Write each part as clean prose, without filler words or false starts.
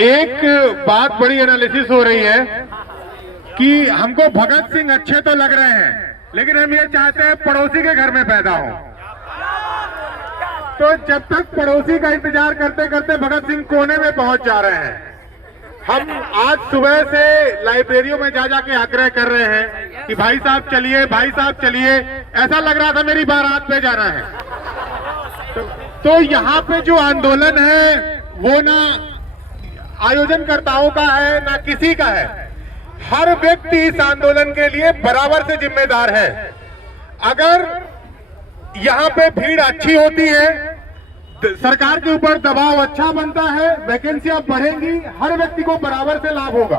एक बात बड़ी एनालिसिस हो रही है कि हमको भगत सिंह अच्छे तो लग रहे हैं, लेकिन हम ये चाहते हैं पड़ोसी के घर में पैदा हो। तो जब तक पड़ोसी का इंतजार करते करते भगत सिंह कोने में पहुंच जा रहे हैं। हम आज सुबह से लाइब्रेरियों में जा जाके आग्रह कर रहे हैं कि भाई साहब चलिए, भाई साहब चलिए। ऐसा लग रहा था मेरी बारात पे जाना है। तो यहाँ पे जो आंदोलन है वो ना आयोजनकर्ताओं का है ना किसी का है। हर व्यक्ति इस आंदोलन के लिए बराबर से जिम्मेदार है। अगर यहाँ पे भीड़ अच्छी होती है, सरकार के ऊपर दबाव अच्छा बनता है, वैकेंसियां बढ़ेंगी, हर व्यक्ति को बराबर से लाभ होगा।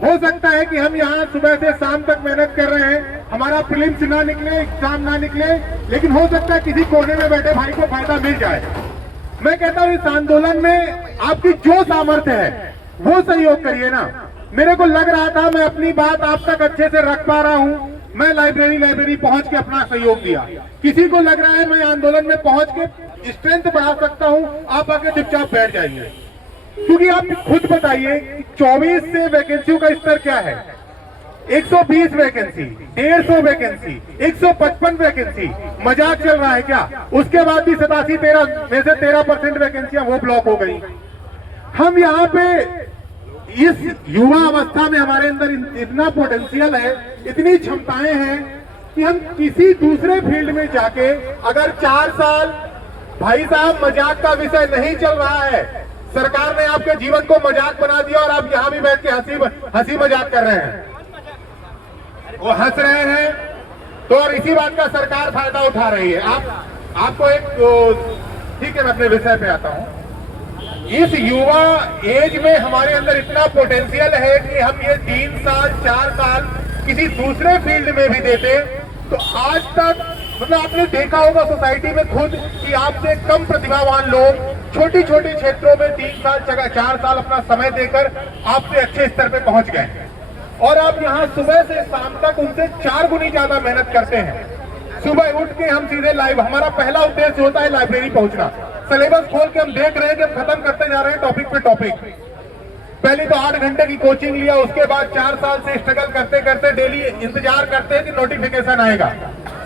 हो सकता है कि हम यहाँ सुबह से शाम तक मेहनत कर रहे हैं, हमारा प्रीलिम्स ना निकले, एग्जाम ना निकले, लेकिन हो सकता है किसी कोने में बैठे भाई को फायदा मिल जाए। मैं कहता हूँ इस आंदोलन में आपकी जो सामर्थ्य है वो सहयोग करिए ना। मेरे को लग रहा था मैं अपनी बात आप तक अच्छे से रख पा रहा हूँ, मैं लाइब्रेरी पहुंच के अपना सहयोग दिया। किसी को लग रहा है मैं आंदोलन में पहुंच के स्ट्रेंथ बढ़ा सकता हूं, आप आके चुपचाप बैठ जाइए। क्योंकि आप खुद बताइए 24 से वैकेंसियों का स्तर क्या है। 120 वैकेंसी, 150 वैकेंसी, 155 वैकेंसी, मजाक चल रहा है क्या? उसके बाद भी 87-13 में से 13% वैकेंसियां वो ब्लॉक हो गई। हम यहाँ पे इस युवा अवस्था में हमारे अंदर इतना पोटेंशियल है, इतनी क्षमताएं हैं कि हम किसी दूसरे फील्ड में जाके अगर 4 साल, भाई साहब मजाक का विषय नहीं चल रहा है, सरकार ने आपके जीवन को मजाक बना दिया और आप यहाँ भी बैठ के हंसी मजाक कर रहे हैं, वो हंस रहे हैं, तो और इसी बात का सरकार फायदा उठा रही है। आपको एक ठीक है, मैं अपने विषय पे आता हूँ। इस युवा एज में हमारे अंदर इतना पोटेंशियल है कि हम ये 3 साल 4 साल किसी दूसरे फील्ड में भी देते तो आज तक, मतलब आपने देखा होगा सोसाइटी में खुद कि आपसे कम प्रतिभावान लोग छोटी छोटी क्षेत्रों में 3 साल 4 साल अपना समय देकर आपसे अच्छे स्तर पे पहुंच गए, और आप यहाँ सुबह से शाम तक उनसे 4 गुनी ज्यादा मेहनत करते हैं। सुबह उठ के हम सीधे लाइव, हमारा पहला उद्देश्य होता है लाइब्रेरी पहुंचना। सिलेबस खोल के हम देख रहे हैं कि हम खत्म करते जा रहे हैं टॉपिक पे टॉपिक। पहले तो 8 घंटे की कोचिंग लिया, उसके बाद 4 साल से स्ट्रगल करते करते डेली इंतजार करते हैं कि नोटिफिकेशन आएगा।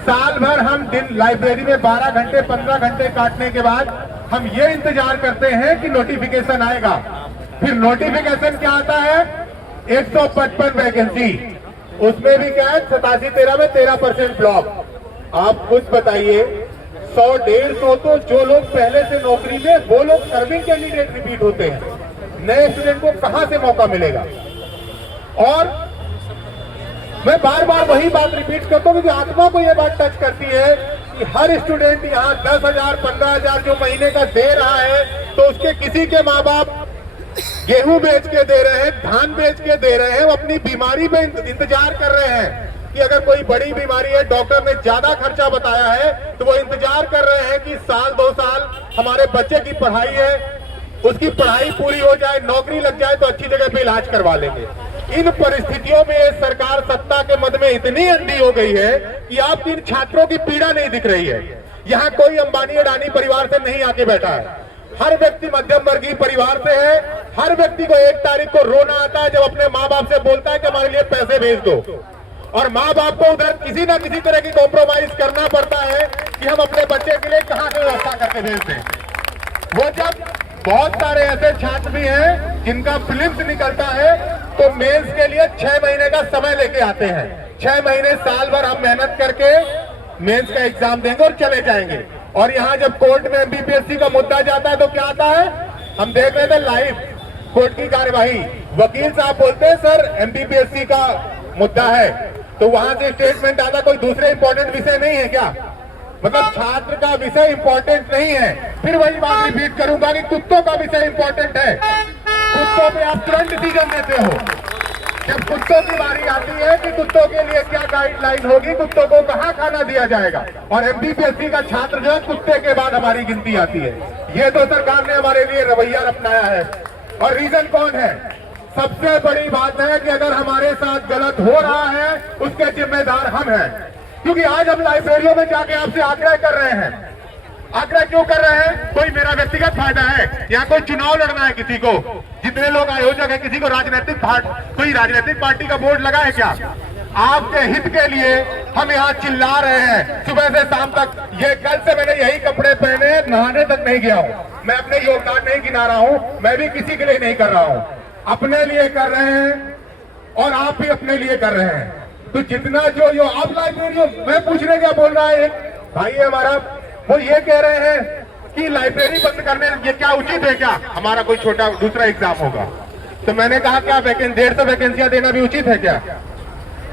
साल भर हम दिन लाइब्रेरी में 12 घंटे 15 घंटे काटने के बाद हम ये इंतजार करते हैं कि नोटिफिकेशन आएगा। फिर नोटिफिकेशन क्या आता है? 155 वैकेंसी, उसमें भी क्या है 87-13 में 13% ब्लॉक। आप कुछ बताइए, 100-150 तो जो लोग पहले से नौकरी में, वो लोग सर्विंग कैंडिडेट रिपीट होते हैं। नए स्टूडेंट को कहां से मौका मिलेगा? और मैं बार बार वही बात रिपीट करता हूं, क्योंकि आत्मा को यह बात टच करती है कि हर स्टूडेंट यहाँ 10,000 15,000 जो महीने का दे रहा है, तो उसके किसी के माँ बाप गेहूं बेच के दे रहे हैं, धान बेच के दे रहे हैं, वो अपनी बीमारी में इंतजार कर रहे हैं कि अगर कोई बड़ी बीमारी है, डॉक्टर ने ज्यादा खर्चा बताया है, तो वो इंतजार कर रहे हैं कि साल 2 साल हमारे बच्चे की पढ़ाई है, उसकी पढ़ाई पूरी हो जाए, नौकरी लग जाए तो अच्छी जगह पे इलाज करवा लेंगे। इन परिस्थितियों में सरकार सत्ता के मद में इतनी अंधी हो गई है कि आपकी इन छात्रों की पीड़ा नहीं दिख रही है। यहाँ कोई अंबानी अडानी परिवार से नहीं आके बैठा है, हर व्यक्ति मध्यम वर्गीय परिवार से है। हर व्यक्ति को 1 तारीख को रोना आता है जब अपने माँ बाप से बोलता है कि हमारे लिए पैसे भेज दो, और माँ बाप को उधर किसी ना किसी तरह की कॉम्प्रोमाइज करना पड़ता है कि हम अपने बच्चे के लिए कहां से व्यवस्था करके भेज दें। वो जब बहुत सारे ऐसे छात्र भी हैं जिनका फिल्म्स निकलता है तो मेंस के लिए 6 महीने का समय लेके आते हैं। 6 महीने साल भर हम मेहनत करके मेंस का एग्जाम देंगे और चले जाएंगे। और यहाँ जब कोर्ट में एमपीपीएससी का मुद्दा जाता है तो क्या आता है? हम देख रहे थे लाइव कोर्ट की कार्यवाही, वकील साहब बोलते हैं सर एमपीपीएससी का मुद्दा है, तो वहां से स्टेटमेंट आता, कोई दूसरे इंपॉर्टेंट विषय नहीं है क्या? मतलब छात्र का विषय इंपॉर्टेंट नहीं है। फिर वही बात रिपीट करूंगा कि कुत्तों का विषय इंपॉर्टेंट है। कुत्तों पे आप तुरंत डिसीजन देते हो। जब कुत्तों की बारी आती है कि कुत्तों के लिए क्या गाइडलाइन होगी, कुत्तों को कहाँ खाना दिया जाएगा, और एमपीपीएससी का छात्र जो है कुत्ते के बाद हमारी गिनती आती है। ये तो सरकार ने हमारे लिए रवैया अपनाया है। और रीजन कौन है? सबसे बड़ी बात है कि अगर हमारे साथ गलत हो रहा है उसके जिम्मेदार हम हैं। क्योंकि आज हम लाइब्रेरियों में जाके आपसे आग्रह कर रहे हैं। आग्रह क्यों कर रहे हैं? कोई मेरा व्यक्तिगत फायदा है, यहाँ कोई चुनाव लड़ना है किसी को, जितने लोग आयोजक है, किसी को कोई राजनीतिक पार्टी का बोर्ड लगा है क्या? आपके हित के लिए हम यहाँ चिल्ला रहे हैं सुबह से शाम तक। ये कल से मैंने यही कपड़े पहने, नहाने तक नहीं गया हूँ। मैं अपने योगदान नहीं गिना रहा हूँ, मैं भी किसी के लिए नहीं कर रहा हूँ, अपने लिए कर रहे हैं और आप भी अपने लिए कर रहे हैं। तो जितना जो आप लाइब्रेरियों, मैं पूछने क्या बोल रहा है एक भाई है हमारा, वो ये कह रहे हैं कि लाइब्रेरी बंद करने, ये क्या उचित है क्या? हमारा कोई छोटा दूसरा एग्जाम होगा। तो मैंने कहा क्या 150 वैकेंसियां देना भी उचित है क्या?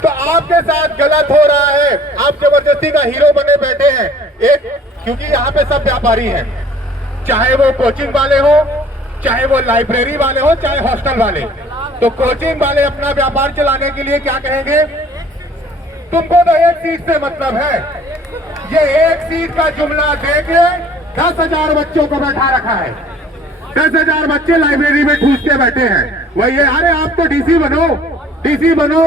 तो आपके साथ गलत हो रहा है। आप जबरदस्ती का हीरो बने बैठे हैं एक, क्योंकि यहाँ पे सब व्यापारी हैं, चाहे वो कोचिंग वाले हो, चाहे वो लाइब्रेरी वाले हो, चाहे हॉस्टल वाले। तो कोचिंग वाले अपना व्यापार चलाने के लिए क्या कहेंगे, तुमको तो एक सीट से मतलब है। ये एक सीट का जुमला देके 10,000 बच्चों को बैठा रखा है। 10,000 बच्चे लाइब्रेरी में ठूस के बैठे हैं। वही है, अरे आप तो डीसी बनो, डीसी बनो।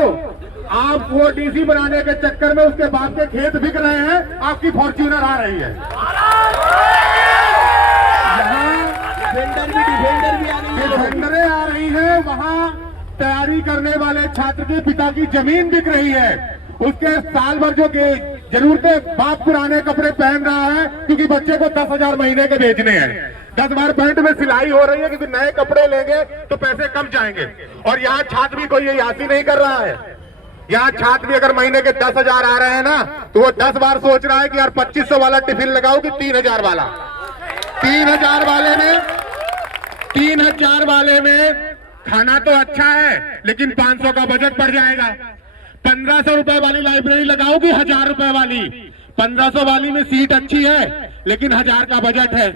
आप वो डीसी बनाने के चक्कर में उसके बाप के खेत बिक रहे हैं, आपकी फॉर्च्यूनर आ रही है। डिफेंडरें आ रही है, वहाँ तैयारी करने वाले छात्र के पिता की जमीन बिक रही है। उसके साल भर जो जरूरतें, बाप पुराने कपड़े पहन रहा है क्योंकि बच्चे को 10,000 महीने के बेचने हैं। 10 बार पैंट में सिलाई हो रही है क्योंकि नए कपड़े लेंगे तो पैसे कम जाएंगे। और यहाँ छात्र भी कोई यासी नहीं कर रहा है। यहाँ छात्र भी अगर महीने के 10,000 आ रहे हैं ना, तो वो 10 बार सोच रहा है कि यार 2500 वाला टिफिन लगाओ कि 3,000 वाला। 3,000 वाले में खाना तो अच्छा है, लेकिन 500 का बजट पड़ जाएगा। 1,500 रुपए वाली लाइब्रेरी लगाओ कि 1,000 रुपए वाली। 1,500 वाली में सीट अच्छी है, लेकिन 1,000 का बजट है,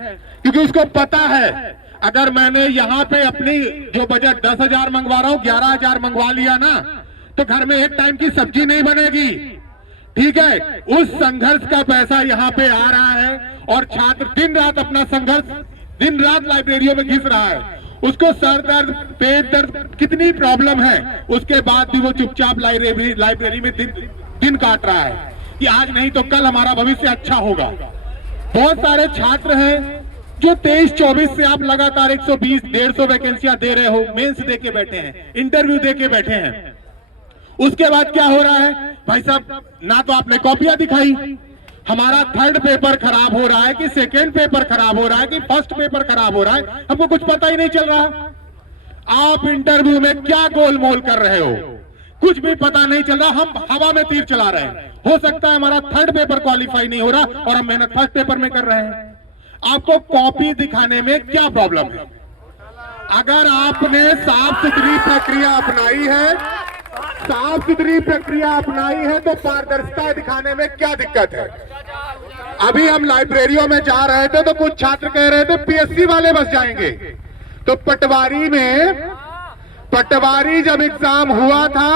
क्योंकि उसको पता है अगर मैंने यहाँ पे अपनी जो बजट 10,000 मंगवा रहा हूँ, 11,000 मंगवा लिया ना, तो घर में एक टाइम की सब्जी नहीं बनेगी। ठीक है, उस संघर्ष का पैसा यहाँ पे आ रहा है और छात्र दिन रात अपना संघर्ष, दिन रात लाइब्रेरियों में घिस रहा है। उसको सर दर्द, पेट दर्द, कितनी प्रॉब्लम है, उसके बाद भी वो चुपचाप लाइब्रेरी में दिन काट रहा है कि आज नहीं तो कल हमारा भविष्य अच्छा होगा। बहुत सारे छात्र हैं जो 23-24 से आप लगातार 120-150 वैकेंसियां दे रहे हो, मेंस दे के बैठे हैं, इंटरव्यू दे के बैठे हैं। उसके बाद क्या हो रहा है भाई साहब, ना तो आपने कॉपियां दिखाई, हमारा थर्ड पेपर खराब हो रहा है कि सेकेंड पेपर खराब हो रहा है कि फर्स्ट पेपर खराब हो रहा है, हमको कुछ पता ही नहीं चल रहा। आप इंटरव्यू में क्या गोलमोल कर रहे हो, कुछ भी पता नहीं चल रहा। हम हवा में तीर चला रहे हैं। हो सकता है हमारा थर्ड पेपर क्वालिफाई नहीं हो रहा और हम मेहनत फर्स्ट पेपर में कर रहे हैं। आपको कॉपी दिखाने में क्या प्रॉब्लम है? अगर आपने साफ सुथरी प्रक्रिया अपनाई है, तो पारदर्शिता दिखाने में क्या दिक्कत है? अभी हम लाइब्रेरियों में जा रहे थे तो कुछ छात्र कह रहे थे पीएससी वाले बस जाएंगे। तो पटवारी जब एग्जाम हुआ था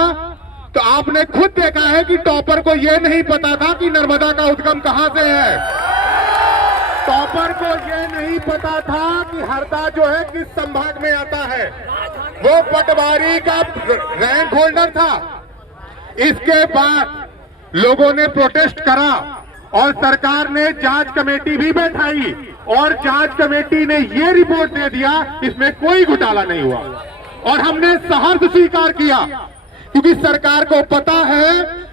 तो आपने खुद देखा है कि टॉपर को यह नहीं पता था कि नर्मदा का उद्गम कहां से है। टॉपर को यह नहीं पता था कि हरदा जो है किस संभाग में आता है। वो पटवारी का रैंक होल्डर था। इसके बाद लोगों ने प्रोटेस्ट करा और सरकार ने जांच कमेटी भी बैठाई और जांच कमेटी ने ये रिपोर्ट दे दिया इसमें कोई घोटाला नहीं हुआ। और हमने सहर्ष स्वीकार किया क्योंकि सरकार को पता है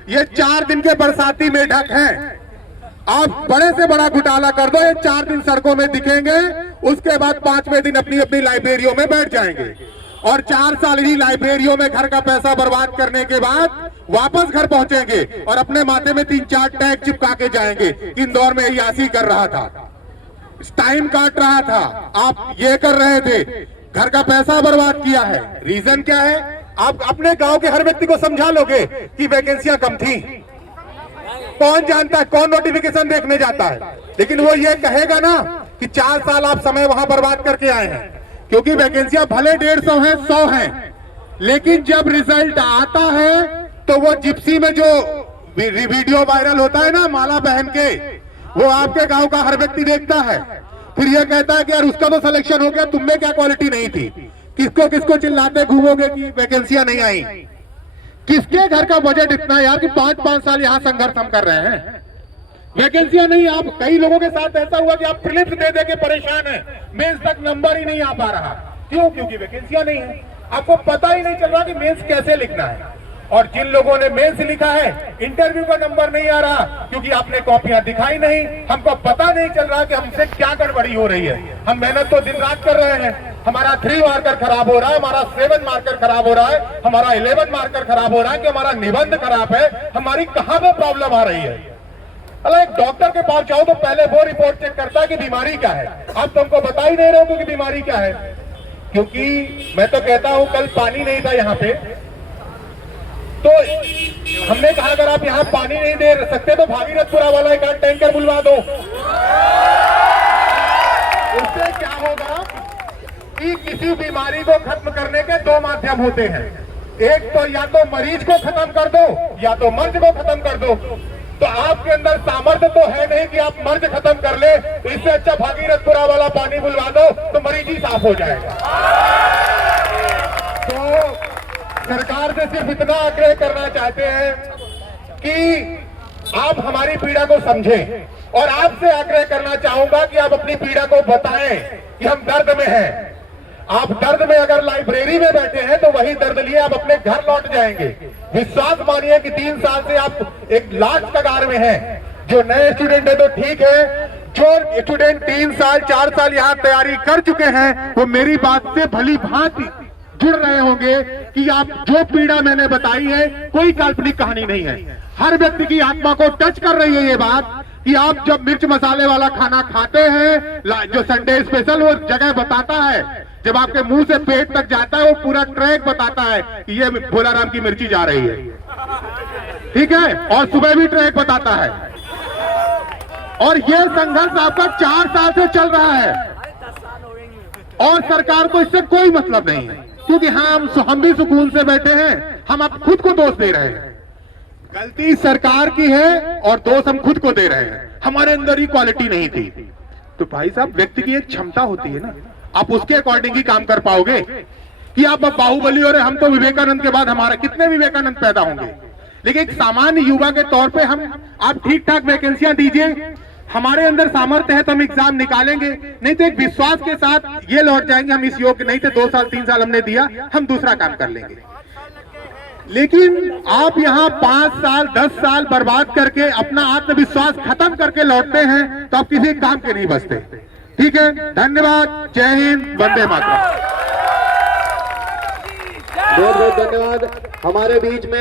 ये 4 दिन के बरसाती मेढक हैं। आप बड़े से बड़ा घोटाला कर दो, ये 4 दिन सड़कों में दिखेंगे, उसके बाद 5वें दिन अपनी अपनी लाइब्रेरियों में बैठ जाएंगे और 4 साल ही लाइब्रेरियों में घर का पैसा बर्बाद करने के बाद वापस घर पहुंचेंगे और अपने माथे में 3-4 टैग चिपका के जाएंगे। इंदौर में यासी कर रहा था, टाइम काट रहा था, आप ये कर रहे थे, घर का पैसा बर्बाद किया है। रीजन क्या है? आप अपने गांव के हर व्यक्ति को समझा लोगे कि वैकेंसियां कम थी। कौन जानता है, कौन नोटिफिकेशन देखने जाता है? लेकिन वो ये कहेगा ना कि 4 साल आप समय वहां बर्बाद करके आए हैं, क्योंकि वैकेंसियां भले 150 हैं, 100 हैं, लेकिन जब रिजल्ट आता है तो वो जिप्सी में जो वीडियो वायरल होता है ना माला पहन के, वो आपके गांव का हर व्यक्ति देखता है। फिर ये कहता है कि यार उसका तो सिलेक्शन हो गया, तुम में क्या क्वालिटी नहीं थी? किसको किसको चिल्लाते घूमोगे कि वैकेंसियां नहीं आई? किसके घर का बजट इतना यार कि 5-5 साल यहां संघर्ष हम कर रहे हैं, वैकेंसियां नहीं। आप कई लोगों के साथ ऐसा हुआ कि आप प्रीलिम्स दे दे के परेशान हैं, मेंस तक नंबर ही नहीं आ पा रहा। क्यों? क्योंकि वैकेंसियां नहीं है। आपको पता ही नहीं चल रहा कि मेंस कैसे लिखना है। और जिन लोगों ने मेंस लिखा है, इंटरव्यू का नंबर नहीं आ रहा क्योंकि आपने कॉपियां दिखाई नहीं। हमको पता नहीं चल रहा कि हमसे क्या गड़बड़ी हो रही है। हम मेहनत तो दिन रात कर रहे हैं, हमारा 3 मार्कर खराब हो रहा है, हमारा 7 मार्कर खराब हो रहा है, हमारा 11 मार्कर खराब हो रहा है कि हमारा निबंध खराब है। हमारी कहां पे प्रॉब्लम आ रही है? अरे एक डॉक्टर के पास जाओ तो पहले वो रिपोर्ट चेक करता है कि बीमारी क्या है। आप तुमको बता ही नहीं रहे हो कि बीमारी क्या है। क्योंकि मैं तो कहता हूं, कल पानी नहीं था यहाँ पे, तो हमने कहा अगर आप यहाँ पानी नहीं दे सकते तो भागीरथपुरा वाला एक टैंकर बुलवा दो। उससे क्या होगा कि किसी बीमारी को खत्म करने के 2 माध्यम होते हैं। एक तो या तो मरीज को खत्म कर दो या तो मर्ज को खत्म कर दो। तो आपके अंदर सामर्थ्य तो है नहीं कि आप मर्ज खत्म कर ले, तो इससे अच्छा भागीरथपुरा वाला पानी बुलवा दो तो मरीज ही साफ हो जाएगा। तो सरकार से सिर्फ इतना आग्रह करना चाहते हैं कि आप हमारी पीड़ा को समझें, और आपसे आग्रह करना चाहूंगा कि आप अपनी पीड़ा को बताएं कि हम दर्द में हैं। आप दर्द में अगर लाइब्रेरी में बैठे हैं तो वही दर्द लिए आप अपने घर लौट जाएंगे। विश्वास मानिए कि 3 साल से आप एक लाख कगार में हैं। जो नए स्टूडेंट है तो ठीक है, जो स्टूडेंट 3 साल 4 साल यहाँ तैयारी कर चुके हैं वो मेरी बात से भली भांति जुड़ रहे होंगे कि आप जो पीड़ा मैंने बताई है कोई काल्पनिक कहानी नहीं है। हर व्यक्ति की आत्मा को टच कर रही है ये बात कि आप जब मिर्च मसाले वाला खाना खाते हैं, जो संडे स्पेशल वो जगह बताता है, जब आपके मुंह से पेट तक जाता है वो पूरा ट्रैक बताता है कि ये भोलाराम की मिर्ची जा रही है, ठीक है, और सुबह भी ट्रैक बताता है। और ये संघर्ष आपका 4 साल से चल रहा है और सरकार को इससे कोई मतलब नहीं है, क्योंकि हम भी सुकून से बैठे हैं। हम अब खुद को दोष दे रहे हैं। गलती सरकार की है और दोष हम खुद को दे रहे हैं। हमारे अंदर ही क्वालिटी नहीं थी। तो भाई साहब, व्यक्ति की एक क्षमता होती है ना, आप उसके अकॉर्डिंग ही काम कर पाओगे कि आप अब बाहुबली हो रहे, हम तो विवेकानंद के बाद हमारा कितने विवेकानंद पैदा होंगे। लेकिन एक सामान्य युवा के तौर पे आप ठीक ठाक वैकेंसियां दीजिए, हमारे अंदर सामर्थ्य है तो हम एग्जाम निकालेंगे, नहीं तो एक विश्वास के साथ ये लौट जाएंगे हम इस योग्य नहीं थे, 2 साल 3 साल हमने दिया, हम दूसरा काम कर लेंगे। लेकिन आप यहाँ 5 साल 10 साल बर्बाद करके अपना आत्मविश्वास खत्म करके लौटते हैं तो आप किसी काम के नहीं बचते। ठीक है, धन्यवाद, जय हिंद, वंदे मातरम। बहुत बहुत धन्यवाद। हमारे बीच में